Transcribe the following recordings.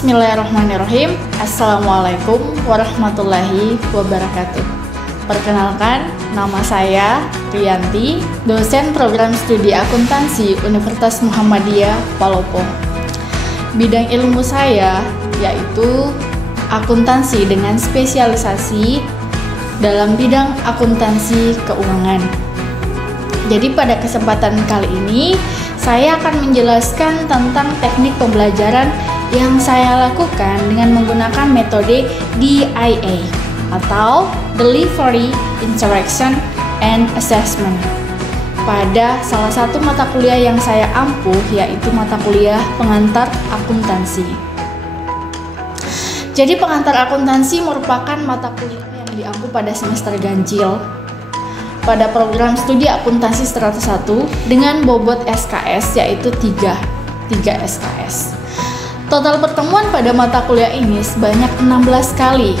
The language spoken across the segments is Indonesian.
Bismillahirrahmanirrahim. Assalamualaikum warahmatullahi wabarakatuh. Perkenalkan, nama saya Rianti, dosen program studi akuntansi Universitas Muhammadiyah Palopo. Bidang ilmu saya yaitu akuntansi dengan spesialisasi dalam bidang akuntansi keuangan. Jadi pada kesempatan kali ini saya akan menjelaskan tentang teknik pembelajaran yang saya lakukan dengan menggunakan metode DIA atau Delivery, Interaction, and Assessment pada salah satu mata kuliah yang saya ampuh, yaitu mata kuliah pengantar akuntansi. Jadi pengantar akuntansi merupakan mata kuliah yang diampu pada semester ganjil pada program studi akuntansi strata 1 dengan bobot SKS yaitu 3 SKS. Total pertemuan pada mata kuliah ini sebanyak 16 kali,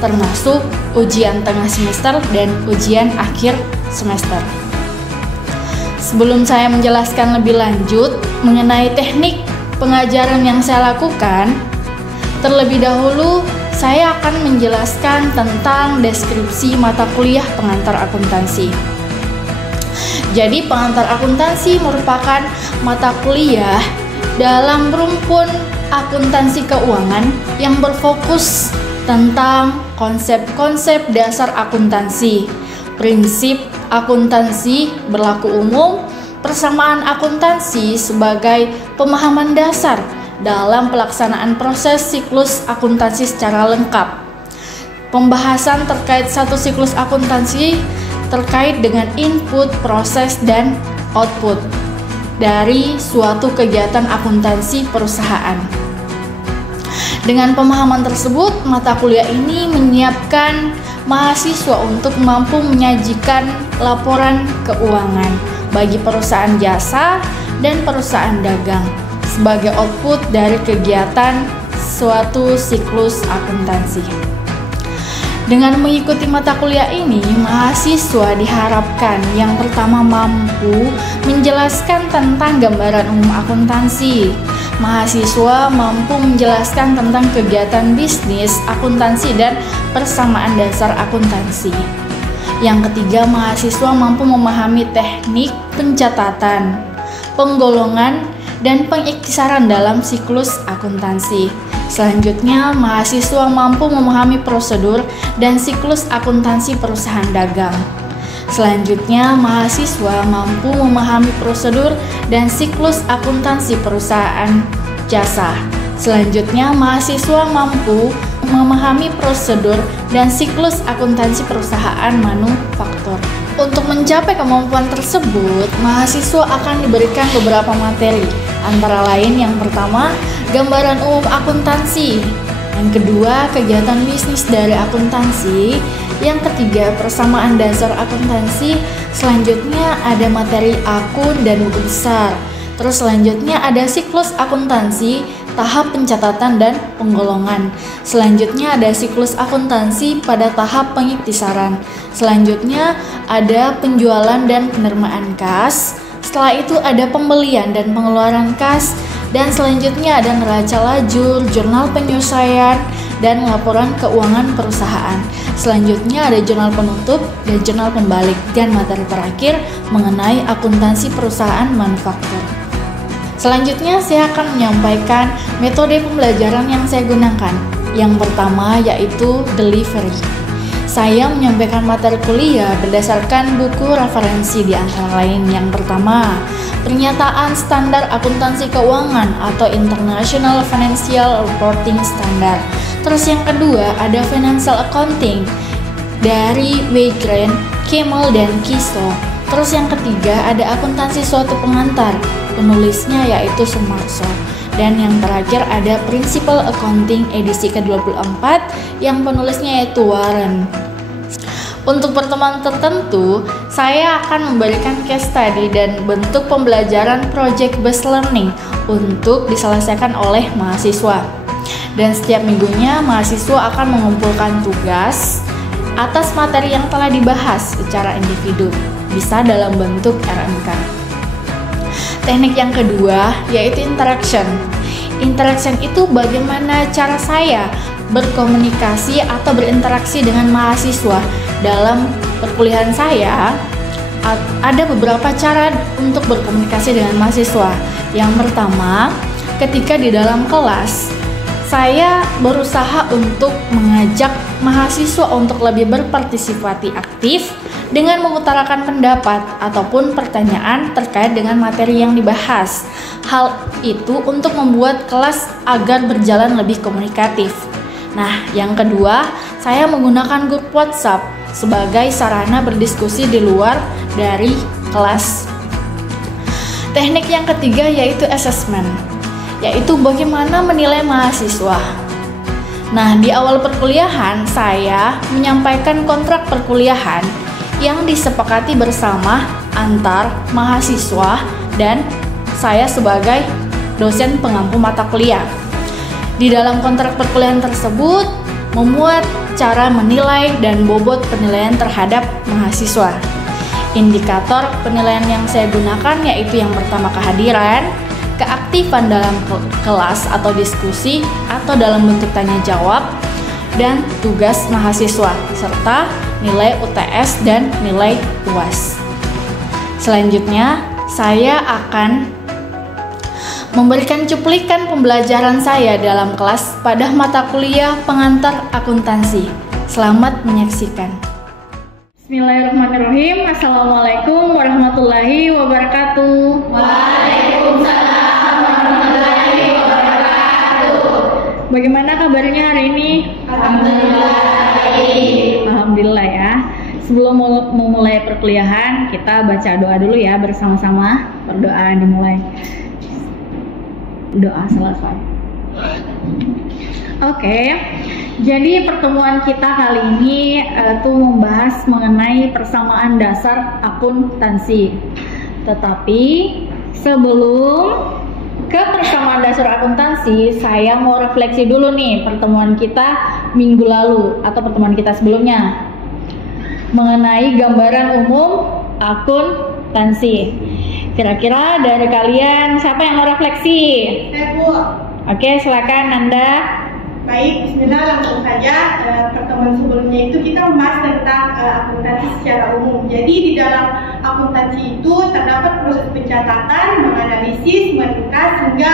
termasuk ujian tengah semester dan ujian akhir semester. Sebelum saya menjelaskan lebih lanjut mengenai teknik pengajaran yang saya lakukan, terlebih dahulu saya akan menjelaskan tentang deskripsi mata kuliah pengantar akuntansi. Jadi pengantar akuntansi merupakan mata kuliah dalam rumpun akuntansi keuangan yang berfokus tentang konsep-konsep dasar akuntansi, prinsip akuntansi berlaku umum, persamaan akuntansi sebagai pemahaman dasar dalam pelaksanaan proses siklus akuntansi secara lengkap. Pembahasan terkait satu siklus akuntansi terkait dengan input, proses, dan output dari suatu kegiatan akuntansi perusahaan. Dengan pemahaman tersebut, mata kuliah ini menyiapkan mahasiswa untuk mampu menyajikan laporan keuangan bagi perusahaan jasa dan perusahaan dagang sebagai output dari kegiatan suatu siklus akuntansi. Dengan mengikuti mata kuliah ini, mahasiswa diharapkan yang pertama mampu menjelaskan tentang gambaran umum akuntansi. Mahasiswa mampu menjelaskan tentang kegiatan bisnis akuntansi dan persamaan dasar akuntansi. Yang ketiga, mahasiswa mampu memahami teknik pencatatan, penggolongan, dan pengiktisaran dalam siklus akuntansi. Selanjutnya, mahasiswa mampu memahami prosedur dan siklus akuntansi perusahaan dagang. Selanjutnya, mahasiswa mampu memahami prosedur dan siklus akuntansi perusahaan jasa. Selanjutnya, mahasiswa mampu memahami prosedur dan siklus akuntansi perusahaan manufaktur. Untuk mencapai kemampuan tersebut, mahasiswa akan diberikan beberapa materi, antara lain yang pertama, gambaran umum akuntansi. Yang kedua, kegiatan bisnis dari akuntansi. Yang ketiga, persamaan dasar akuntansi. Selanjutnya ada materi akun dan buku besar. Terus selanjutnya ada siklus akuntansi, tahap pencatatan dan penggolongan. Selanjutnya ada siklus akuntansi pada tahap pengiktisaran. Selanjutnya ada penjualan dan penerimaan kas. Setelah itu ada pembelian dan pengeluaran kas. Dan selanjutnya ada neraca lajur, jurnal penyelesaian, dan laporan keuangan perusahaan. Selanjutnya ada jurnal penutup dan jurnal pembalik. Dan materi terakhir mengenai akuntansi perusahaan manufaktur. Selanjutnya saya akan menyampaikan metode pembelajaran yang saya gunakan. Yang pertama yaitu delivery. Saya menyampaikan materi kuliah berdasarkan buku referensi di antara lain. Yang pertama, Pernyataan Standar Akuntansi Keuangan atau International Financial Reporting Standard. Terus yang kedua ada Financial Accounting dari Weigren, Kemel, dan Kiso. Terus yang ketiga ada Akuntansi Suatu Pengantar, penulisnya yaitu Sumarso. Dan yang terakhir ada Principal Accounting edisi ke-24 yang penulisnya yaitu Warren. Untuk pertemuan tertentu, saya akan memberikan case study dan bentuk pembelajaran project based learning untuk diselesaikan oleh mahasiswa. Dan setiap minggunya mahasiswa akan mengumpulkan tugas atas materi yang telah dibahas secara individu, bisa dalam bentuk RMK. Teknik yang kedua yaitu interaction. Interaction itu bagaimana cara saya berkomunikasi atau berinteraksi dengan mahasiswa. Dalam perkuliahan saya, ada beberapa cara untuk berkomunikasi dengan mahasiswa. Yang pertama, ketika di dalam kelas, saya berusaha untuk mengajak mahasiswa untuk lebih berpartisipasi aktif dengan mengutarakan pendapat ataupun pertanyaan terkait dengan materi yang dibahas. Hal itu untuk membuat kelas agar berjalan lebih komunikatif. Nah, yang kedua, saya menggunakan grup WhatsApp sebagai sarana berdiskusi di luar dari kelas. Teknik yang ketiga yaitu assessment, yaitu bagaimana menilai mahasiswa. Nah, di awal perkuliahan saya menyampaikan kontrak perkuliahan yang disepakati bersama antar mahasiswa dan saya sebagai dosen pengampu mata kuliah. Di dalam kontrak perkuliahan tersebut memuat cara menilai dan bobot penilaian terhadap mahasiswa. Indikator penilaian yang saya gunakan yaitu yang pertama kehadiran, keaktifan dalam kelas atau diskusi atau dalam bentuk tanya jawab, dan tugas mahasiswa, serta nilai UTS dan nilai UAS. Selanjutnya, saya akan memberikan cuplikan pembelajaran saya dalam kelas pada mata kuliah pengantar akuntansi. Selamat menyaksikan. Bismillahirrahmanirrahim. Assalamualaikum warahmatullahi wabarakatuh. Waalaikumsalam warahmatullahi wabarakatuh. Bagaimana kabarnya hari ini? Alhamdulillah baik. Alhamdulillah ya. Sebelum memulai perkuliahan, kita baca doa dulu ya bersama-sama. Berdoa dimulai. Doa selesai. Oke. Jadi pertemuan kita kali ini tuh membahas mengenai persamaan dasar akuntansi. Tetapi sebelum ke persamaan dasar akuntansi, saya mau refleksi dulu nih pertemuan kita minggu lalu atau pertemuan kita sebelumnya mengenai gambaran umum akuntansi. Kira-kira dari kalian siapa yang mau refleksi? Saya Bu. Oke, silakan Nanda. Baik, bismillah, langsung saja. Pertemuan sebelumnya itu kita membahas tentang akuntansi secara umum. Jadi di dalam akuntansi itu terdapat proses pencatatan, menganalisis, meringkas hingga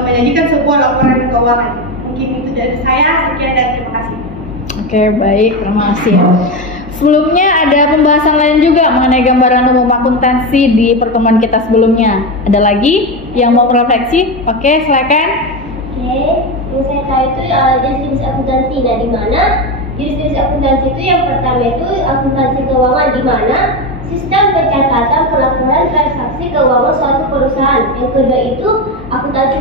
menyajikan sebuah laporan keuangan. Mungkin itu dari saya. Sekian dan terima kasih. Oke, baik, terima kasih. Sebelumnya ada pembahasan lain juga mengenai gambaran umum akuntansi di pertemuan kita sebelumnya. Ada lagi yang mau refleksi? Oke, silakan. Oke, yang saya tahu itu jenis akuntansi. Nah, di mana jenis akuntansi itu yang pertama itu akuntansi keuangan, di mana sistem pencatatan pelaporan transaksi keuangan suatu perusahaan. Yang kedua itu akuntansi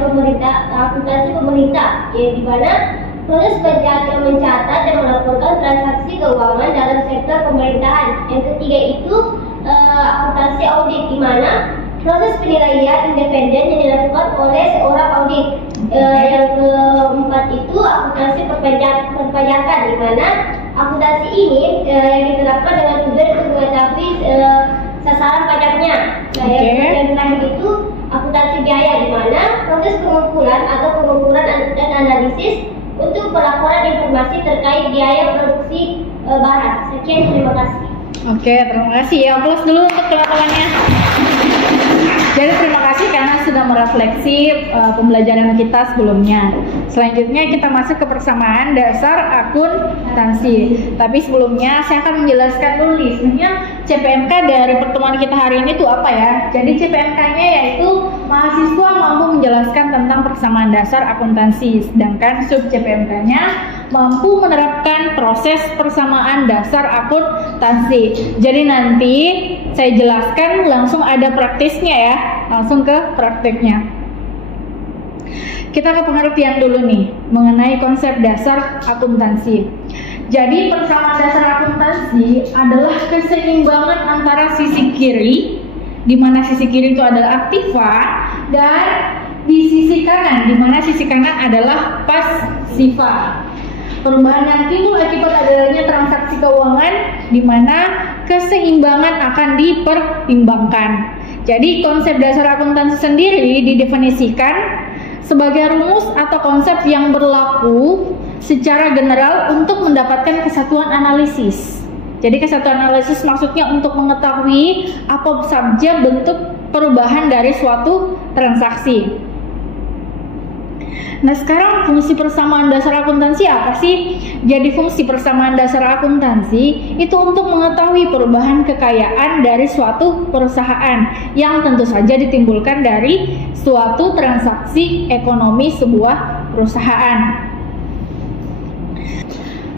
pemerintah, ya, di mana proses mencatat dan melaporkan transaksi keuangan dalam sektor pemerintahan. Yang ketiga itu akuntansi audit, di mana proses penilaian independen yang dilakukan oleh seorang audit. Yang keempat itu akuntansi perpajakan, di mana akuntansi ini yang diterapkan dengan tujuan untuk mengetahui sasaran pajaknya. Nah, yang terakhir itu akuntansi biaya, di mana proses pengumpulan dan analisis untuk pelaporan informasi terkait biaya produksi barang. Sekian, terima kasih. Oke, terima kasih ya. Aplaus dulu untuk teman-temannya. Jadi terima kasih karena sudah merefleksi pembelajaran kita sebelumnya. Selanjutnya kita masuk ke persamaan dasar akuntansi. Tapi sebelumnya saya akan menjelaskan dulu nih sebenarnya CPMK dari pertemuan kita hari ini tuh apa ya. Jadi CPMK-nya yaitu mahasiswa mampu menjelaskan tentang persamaan dasar akuntansi, sedangkan sub CPMK-nya mampu menerapkan proses persamaan dasar akuntansi. Jadi nanti saya jelaskan langsung ada praktisnya ya, langsung ke prakteknya. Kita ke pengertian dulu nih mengenai konsep dasar akuntansi. Jadi persamaan dasar akuntansi adalah keseimbangan antara sisi kiri, di mana sisi kiri itu adalah aktiva, dan di sisi kanan, di mana sisi kanan adalah pasiva. Perubahan yang timbul akibat adanya transaksi keuangan, di mana keseimbangan akan dipertimbangkan. Jadi konsep dasar akuntansi sendiri didefinisikan sebagai rumus atau konsep yang berlaku secara general untuk mendapatkan kesatuan analisis. Jadi kesatuan analisis maksudnya untuk mengetahui apa saja bentuk perubahan dari suatu transaksi. Nah, sekarang fungsi persamaan dasar akuntansi apa sih? Jadi fungsi persamaan dasar akuntansi itu untuk mengetahui perubahan kekayaan dari suatu perusahaan yang tentu saja ditimbulkan dari suatu transaksi ekonomi sebuah perusahaan.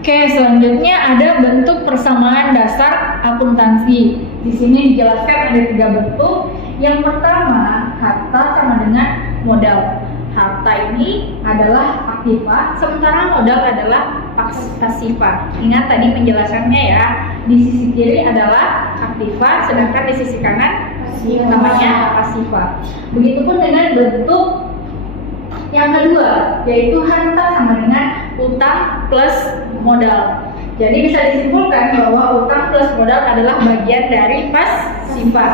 Oke, selanjutnya ada bentuk persamaan dasar akuntansi. Di sini dijelaskan ada 3 bentuk. Yang pertama, harta sama dengan modal. Harta ini adalah aktiva, sementara modal adalah pasiva. Ingat tadi penjelasannya ya. Di sisi kiri adalah aktiva, sedangkan di sisi kanan namanya pasiva. Begitupun dengan bentuk yang kedua, yaitu harta sama dengan utang plus modal. Jadi bisa disimpulkan bahwa utang plus modal adalah bagian dari pasiva.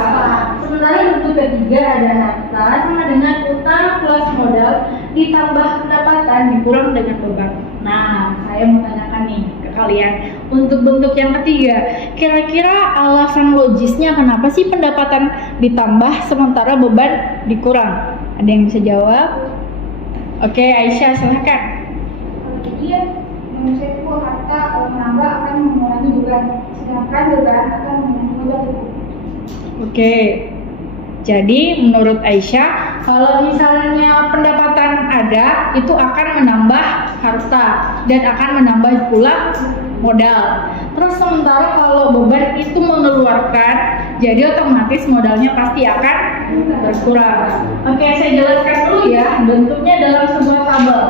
Sementara bentuk ketiga ada harta sama dengan utang plus modal ditambah pendapatan dikurang dengan beban. Nah, saya mau tanyakan nih ke kalian, untuk bentuk yang ketiga, kira-kira alasan logisnya kenapa sih pendapatan ditambah sementara beban dikurang? Ada yang bisa jawab? Oke, Aisyah silahkan. Jadi manusia itu harta menambah akan mengurangi beban, sedangkan beban akan mengurangi modal. Oke, jadi menurut Aisyah, kalau misalnya pendapatan ada, itu akan menambah harta dan akan menambah pula modal. Terus sementara kalau beban itu mengeluarkan, jadi otomatis modalnya pasti akan berkurang. Oke, saya jelaskan dulu ya, bentuknya dalam sebuah tabel.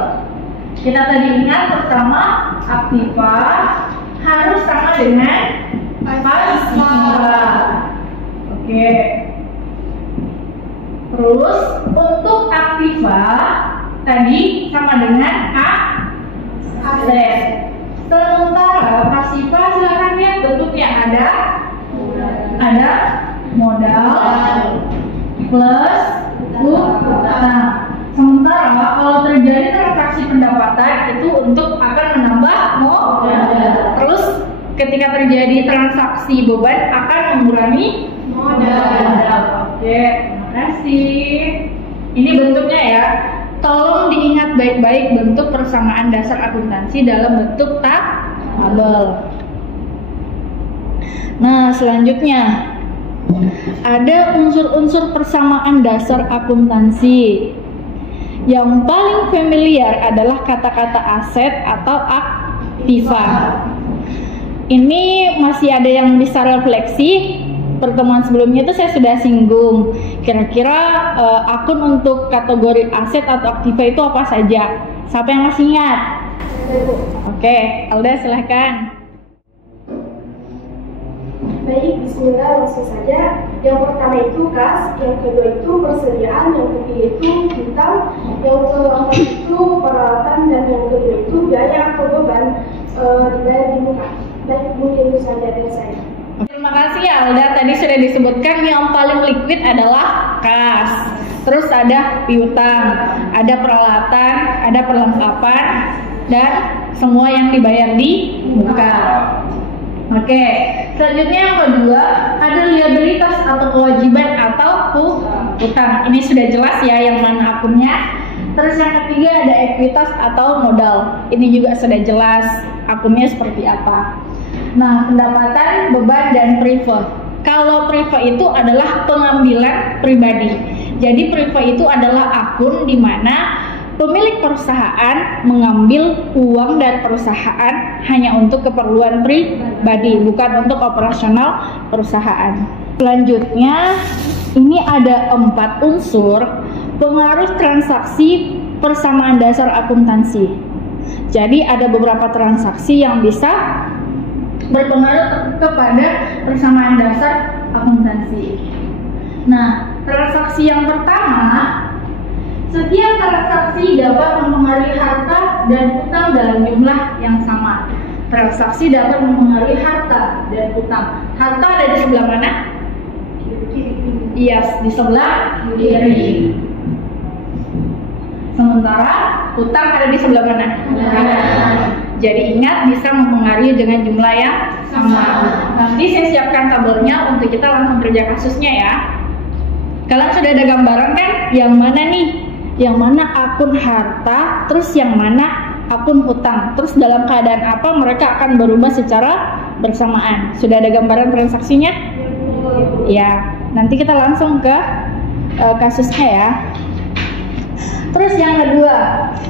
Kita tadi ingat pertama, aktiva harus sama dengan pasiva. Oke. Terus untuk aktiva tadi sama dengan aset. Sementara pasiva silakan lihat bentuknya ada modal plus utang. Sementara kalau terjadi transaksi pendapatan itu untuk akan menambah modal. Terus ketika terjadi transaksi beban akan mengurangi modal. Oke, terima kasih. Ini bentuknya ya. Tolong diingat baik-baik bentuk persamaan dasar akuntansi dalam bentuk tabel. Nah, selanjutnya ada unsur-unsur persamaan dasar akuntansi. Yang paling familiar adalah kata-kata aset atau aktiva. Ini masih ada yang bisa refleksi. Pertemuan sebelumnya itu saya sudah singgung. Kira-kira akun untuk kategori aset atau aktiva itu apa saja? Siapa yang masih ingat? Oke, Alda silahkan. Baik, bismillah, langsung saja. Yang pertama itu kas, yang kedua itu persediaan, yang ketiga itu hutang, yang keempat itu peralatan, dan yang kelima itu biaya atau beban dibayar di muka. Baik, mungkin itu saja dari saya. Terima kasih Alda, tadi sudah disebutkan yang paling liquid adalah kas. Terus ada piutang, ada peralatan, ada perlengkapan, dan semua yang dibayar di muka. Oke, selanjutnya yang kedua ada liabilitas atau kewajiban atau hutang. Ini sudah jelas ya yang mana akunnya. Terus yang ketiga ada ekuitas atau modal. Ini juga sudah jelas akunnya seperti apa. Nah, pendapatan, beban, dan priva. Kalau priva itu adalah pengambilan pribadi. Jadi priva itu adalah akun di mana pemilik perusahaan mengambil uang dari perusahaan hanya untuk keperluan pribadi, bukan untuk operasional perusahaan. Selanjutnya, ini ada 4 unsur pengaruh transaksi persamaan dasar akuntansi. Jadi ada beberapa transaksi yang bisa berpengaruh kepada persamaan dasar akuntansi. Nah, transaksi yang pertama, setiap transaksi dapat mempengaruhi harta dan utang dalam jumlah yang sama. Transaksi dapat mempengaruhi harta dan utang. Harta ada di sebelah mana? Iya, di sebelah kiri. Sementara hutang ada di sebelah mana? Jadi ingat bisa mempengaruhi dengan jumlah yang sama. Nanti saya siapkan tabelnya untuk kita langsung kerja kasusnya ya. Kalian sudah ada gambaran kan? Yang mana nih? Yang mana akun harta, terus yang mana akun hutang. Terus dalam keadaan apa mereka akan berubah secara bersamaan. Sudah ada gambaran transaksinya? Ya, nanti kita langsung ke kasusnya ya. Terus yang kedua,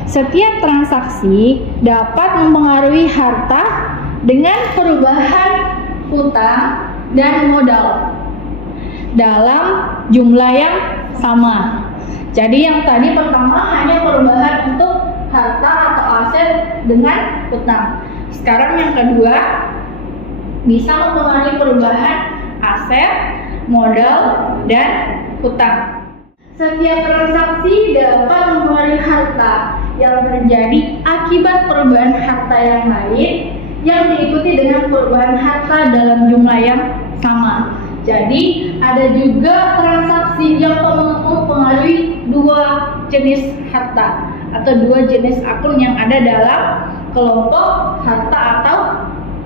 setiap transaksi dapat mempengaruhi harta dengan perubahan hutang dan modal dalam jumlah yang sama. Jadi yang tadi pertama hanya perubahan untuk harta atau aset dengan hutang. Sekarang yang kedua bisa mempengaruhi perubahan aset, modal, dan hutang. Setiap transaksi dapat mempengaruhi harta yang terjadi akibat perubahan harta yang lain yang diikuti dengan perubahan harta dalam jumlah yang sama. Jadi ada juga transaksi yang mempengaruhi dua jenis harta atau dua jenis akun yang ada dalam kelompok harta atau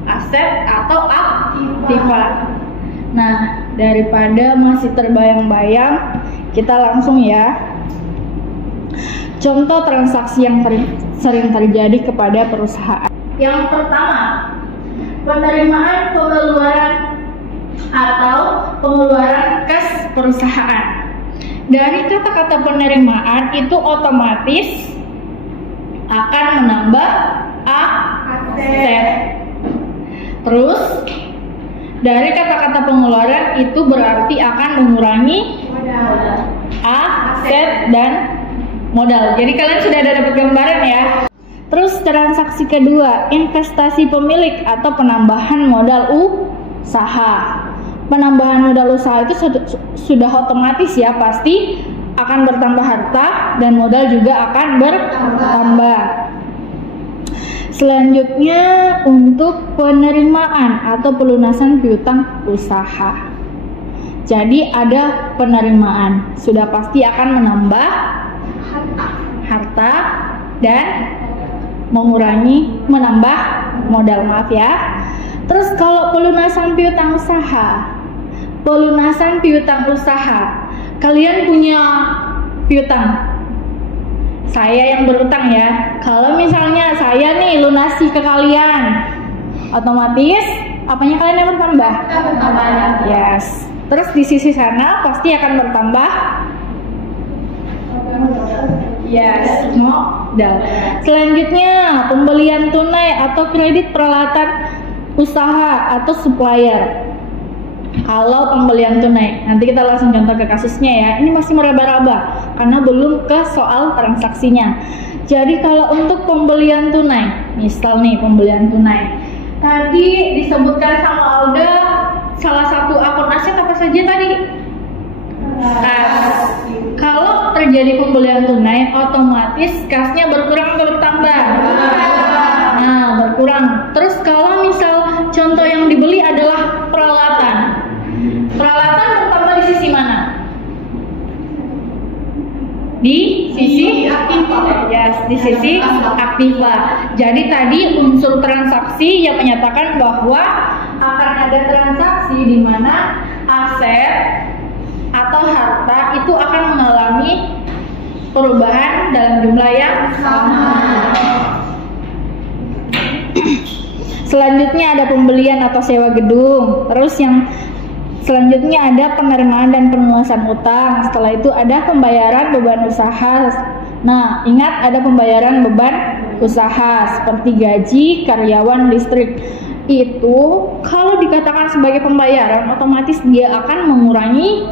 aset atau aktiva. Nah, daripada masih terbayang-bayang, kita langsung ya. Contoh transaksi yang sering terjadi kepada perusahaan. Yang pertama, penerimaan pengeluaran atau pengeluaran kas perusahaan. Dari kata-kata penerimaan itu otomatis akan menambah aset. Terus dari kata-kata pengeluaran itu berarti akan mengurangi aset dan modal. Jadi kalian sudah ada dapat gambaran ya. Terus transaksi kedua, investasi pemilik atau penambahan modal usaha. Penambahan modal usaha itu sudah otomatis ya, pasti akan bertambah harta dan modal juga akan bertambah. Selanjutnya untuk penerimaan atau pelunasan piutang usaha. Jadi ada penerimaan, sudah pasti akan menambah harta dan menambah modal, maaf ya. Terus kalau pelunasan piutang usaha, kalian punya piutang. Saya yang berutang ya. Kalau misalnya saya nih lunasi ke kalian, otomatis apanya kalian yang bertambah? Yes. Terus di sisi sana pasti akan bertambah modal. Selanjutnya pembelian tunai atau kredit peralatan usaha atau supplier. Kalau pembelian tunai, nanti kita langsung contoh ke kasusnya ya. Ini masih meraba-raba karena belum ke soal transaksinya. Jadi kalau untuk pembelian tunai, misal nih pembelian tunai, tadi disebutkan sama Alda salah satu akun aset apa saja tadi? Kas. Kalau terjadi pembelian tunai, otomatis kasnya berkurang atau bertambah? Nah, berkurang. Terus kalau misal contoh yang dibeli adalah peralatan bertambah di sisi mana? Di sisi aktiva. Yes, di sisi aktiva. Jadi tadi unsur transaksi yang menyatakan bahwa akan ada transaksi di mana aset atau harta itu akan mengalami perubahan dalam jumlah yang sama. Selanjutnya ada pembelian atau sewa gedung. Terus yang selanjutnya ada penerimaan dan pelunasan utang. Setelah itu ada pembayaran beban usaha. Nah, ingat ada pembayaran beban usaha seperti gaji karyawan, listrik. Itu kalau dikatakan sebagai pembayaran, otomatis dia akan mengurangi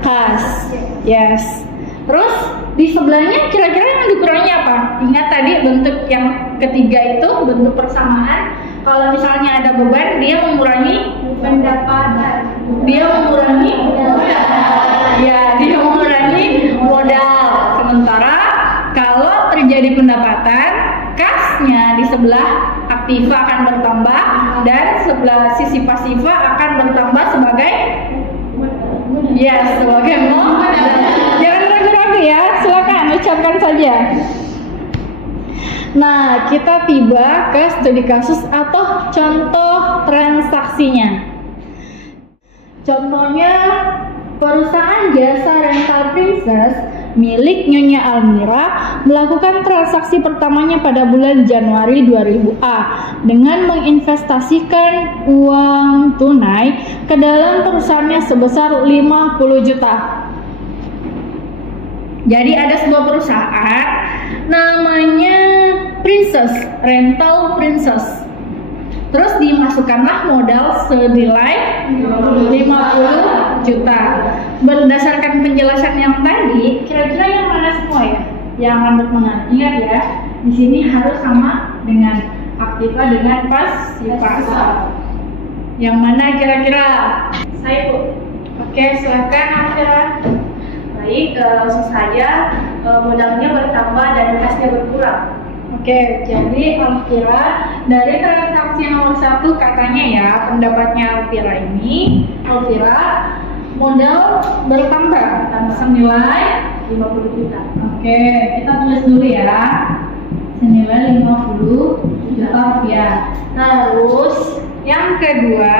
kas. Yes. Terus di sebelahnya kira-kira yang dikurangi apa? Ingat tadi bentuk yang ketiga itu bentuk persamaan. Kalau misalnya ada beban, dia mengurangi pendapatan. Dia mengurangi modal. Sementara kalau terjadi pendapatan, kasnya di sebelah aktiva akan bertambah dan sebelah sisi pasiva akan bertambah sebagai sebagai modal. Jangan ragu-ragu ya, silakan ucapkan saja. Nah, kita tiba ke studi kasus atau contoh transaksinya. Contohnya, perusahaan jasa rental Princess milik Nyonya Almira melakukan transaksi pertamanya pada bulan Januari 2000A dengan menginvestasikan uang tunai ke dalam perusahaannya sebesar 50 juta. Jadi ada sebuah perusahaan namanya Princess, Rental Princess. Terus dimasukkanlah modal senilai 50 juta. Berdasarkan penjelasan yang tadi, kira-kira yang mana semua ya? Yang Lambert mengat. Ingat ya, di sini harus sama dengan aktiva dengan pasiva. Yang mana kira-kira? Saya Bu. Oke, silakan Almira. Baik, langsung saja modalnya bertambah dan kasnya berkurang. Oke, jadi Almira dari transaksi nomor 1 katanya ya, pendapatnya Almira modal bertambah senilai 50 juta. Oke, kita tulis dulu ya, senilai 50 juta rupiah. Terus yang kedua,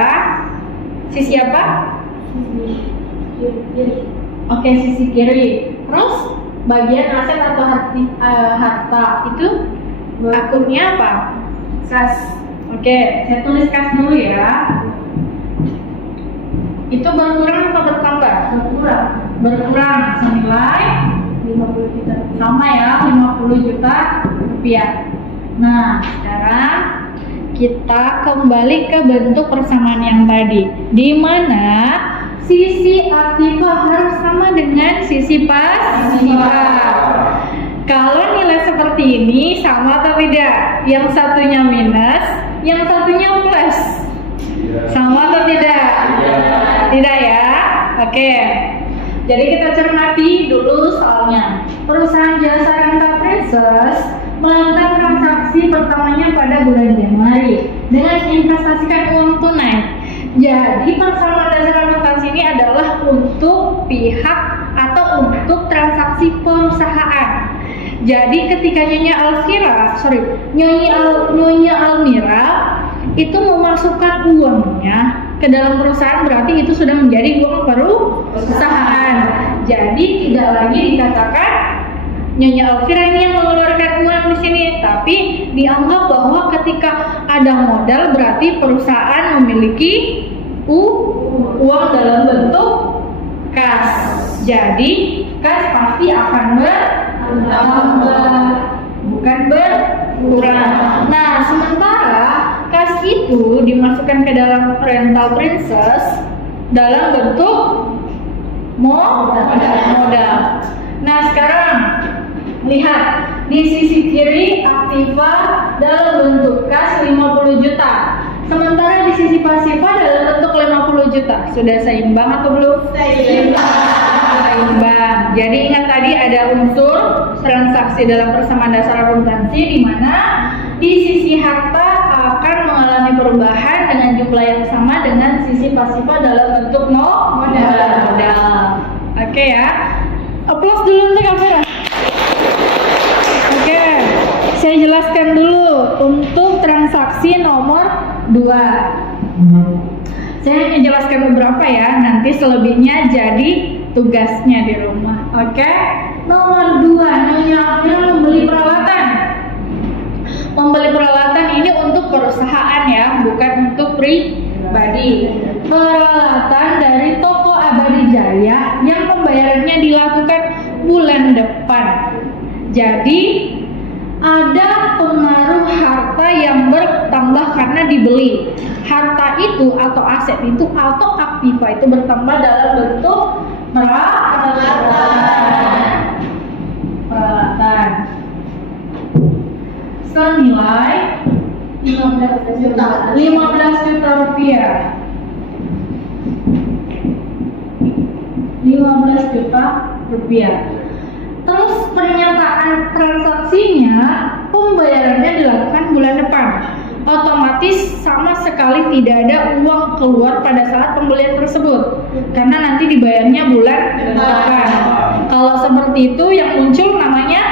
sisi apa? Sisi kiri. Oke, sisi kiri. Terus bagian aset atau harta itu akunnya apa? Kas. Oke, saya tulis kas dulu ya. Itu berkurang atau bertambah? Berkurang senilai 50 juta. sama ya, 50 juta rupiah. Nah, sekarang kita kembali ke bentuk persamaan yang tadi, di mana sisi aktiva harus sama dengan sisi pasiva. Kalau nilai seperti ini sama atau tidak? Yang satunya minus, yang satunya plus. Sama atau tidak? Tidak ya? Oke. Jadi kita cermati dulu soalnya. Perusahaan jasa rental Princess melakukan transaksi pertamanya pada bulan Januari dengan investasikan uang tunai. Jadi persamaan dasar akuntansi ini adalah untuk pihak atau untuk transaksi perusahaan. Jadi ketika Nyonya Almira itu memasukkan uangnya ke dalam perusahaan, berarti itu sudah menjadi uang perusahaan. Jadi tidak lagi dikatakan Nyonya Almira ini yang mengeluarkan uang di sini, tapi dianggap bahwa ketika ada modal berarti perusahaan memiliki uang dalam bentuk kas. Jadi kas pasti akan bertambah, bukan berkurang. Nah, sementara kas itu dimasukkan ke dalam rental Princess dalam bentuk modal. Nah, sekarang lihat di sisi kiri aktiva dalam bentuk kas 50 juta. Sementara di sisi pasiva dalam bentuk 50 juta. Sudah seimbang atau belum? Seimbang. Jadi ingat tadi ada unsur transaksi dalam persamaan dasar akuntansi di mana di sisi harta akan mengalami perubahan dengan jumlah yang sama dengan sisi pasiva dalam bentuk modal. Oke ya. Aplaus dulu untuk kamera. Oke, saya jelaskan dulu untuk transaksi nomor 2. Saya hanya jelaskan beberapa ya, nanti selebihnya jadi tugasnya di rumah. Oke, nomor 2, Nyonya Almira membeli peralatan. Membeli peralatan ini untuk perusahaan ya, bukan untuk pribadi. Peralatan dari toko Abadi Jaya yang pembayarannya dilakukan bulan depan. Jadi ada pengaruh harta yang bertambah karena dibeli. Harta itu atau aset itu atau aktiva itu bertambah dalam bentuk peralatan senilai 15 juta rupiah. 15 juta rupiah. Terus pernyataan transaksinya pembayarannya dilakukan bulan depan. Otomatis sama sekali tidak ada uang keluar pada saat pembelian tersebut karena nanti dibayarnya bulan depan. Kalau seperti itu yang muncul namanya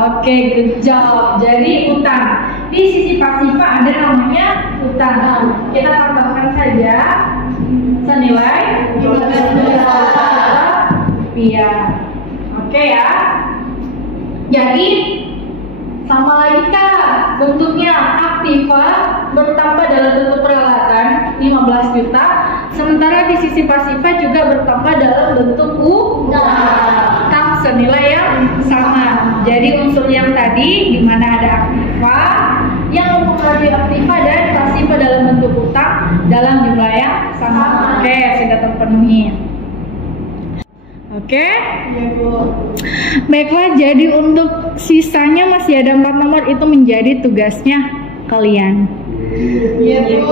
Oke, good job. Jadi utang. Di sisi pasifa ada namanya utang. Kita tambahkan saja senilai 15 juta rupiah. Oke ya. Jadi sama lagi Kak, bentuknya aktiva bertambah dalam bentuk peralatan 15 juta, sementara di sisi pasifa juga bertambah dalam bentuk utang senilai yang sama. Jadi unsur yang tadi di mana ada aktiva yang mempengaruhi aktiva dan pasifa dalam bentuk utang dalam jumlah yang sama. Oke, sudah terpenuhi. Oke, baiklah. Jadi untuk sisanya masih ada 4 nomor, itu menjadi tugasnya kalian. Iya, Bu.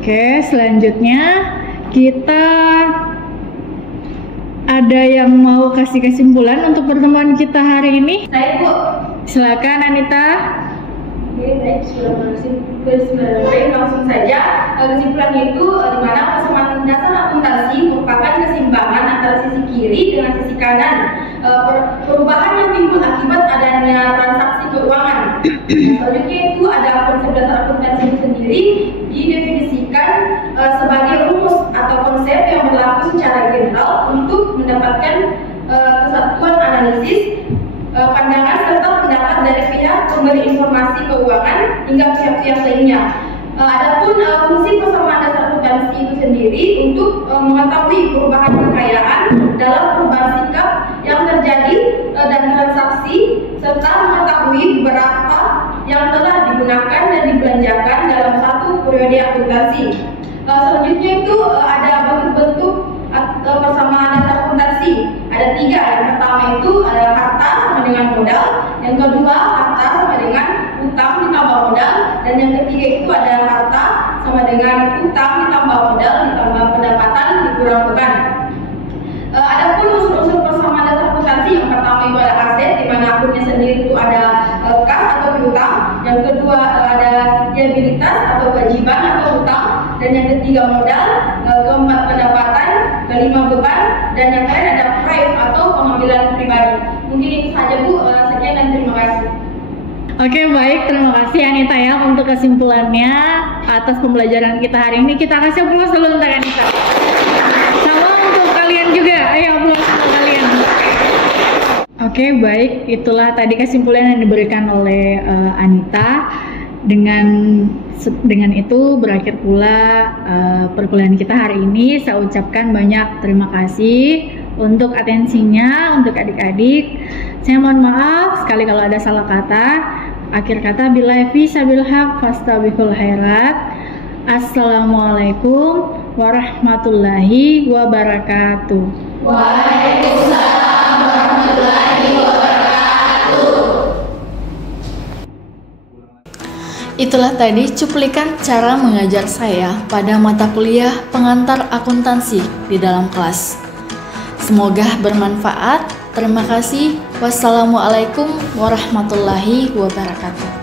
Oke, selanjutnya kita ada yang mau kasih kesimpulan untuk pertemuan kita hari ini? Saya, Bu. Silakan Anita. Oke, baik, bismillahirrahmanirrahim. Langsung saja, kesimpulannya itu di mana persamaan dasar akuntansi merupakan keseimbangan antara sisi kiri dengan sisi kanan. Perubahan yang timbul akibat adanya transaksi keuangan. Selanjutnya itu ada konsep dasar akuntansi itu sendiri didefinisikan sebagai rumus atau konsep yang berlaku secara general untuk mendapatkan kesatuan analisis, pandangan serta pendapat dari pihak pemberi informasi keuangan hingga pihak-pihak lainnya. Adapun fungsi persamaan dasar akuntansi itu sendiri untuk mengetahui perubahan kekayaan dalam perubahan sikap yang terjadi dan transaksi, serta mengetahui berapa yang telah digunakan dan dibelanjakan dalam satu periode akuntansi. Selanjutnya itu ada bentuk-bentuk persamaan dasar akuntansi. Ada 3. Yang pertama itu adalah harta sama dengan modal, yang kedua harta sama dengan utang ditambah modal, dan yang ketiga itu ada harta sama dengan utang ditambah modal ditambah pendapatan dikurang beban. Adapun unsur-unsur persamaan dasar akuntansi, yang pertama itu ada aset, di mana akunnya sendiri itu ada kas atau piutang, yang kedua ada liabilitas atau kewajiban atau utang, dan yang ketiga modal, keempat pendapatan, kelima beban, dan yang terakhir ada prive atau pengambilan pribadi. Mungkin itu saja Bu, sekian dan terima kasih. Oke, baik, terima kasih Anita ya untuk kesimpulannya atas pembelajaran kita hari ini. Kita kasih aplaus dulu untuk Anita. Sama untuk kalian juga, ayo aplaus untuk kalian. Oke, baik, itulah tadi kesimpulan yang diberikan oleh Anita. Dengan itu berakhir pula perkuliahan kita hari ini. Saya ucapkan banyak terima kasih untuk atensinya untuk adik-adik. Saya mohon maaf sekali kalau ada salah kata. Akhir kata, billahi fi sabil haq fastabihul khairat. Assalamualaikum warahmatullahi wabarakatuh. Waalaikumsalam warahmatullahi wabarakatuh. Itulah tadi cuplikan cara mengajar saya pada mata kuliah pengantar akuntansi di dalam kelas. Semoga bermanfaat. Terima kasih. Wassalamualaikum warahmatullahi wabarakatuh.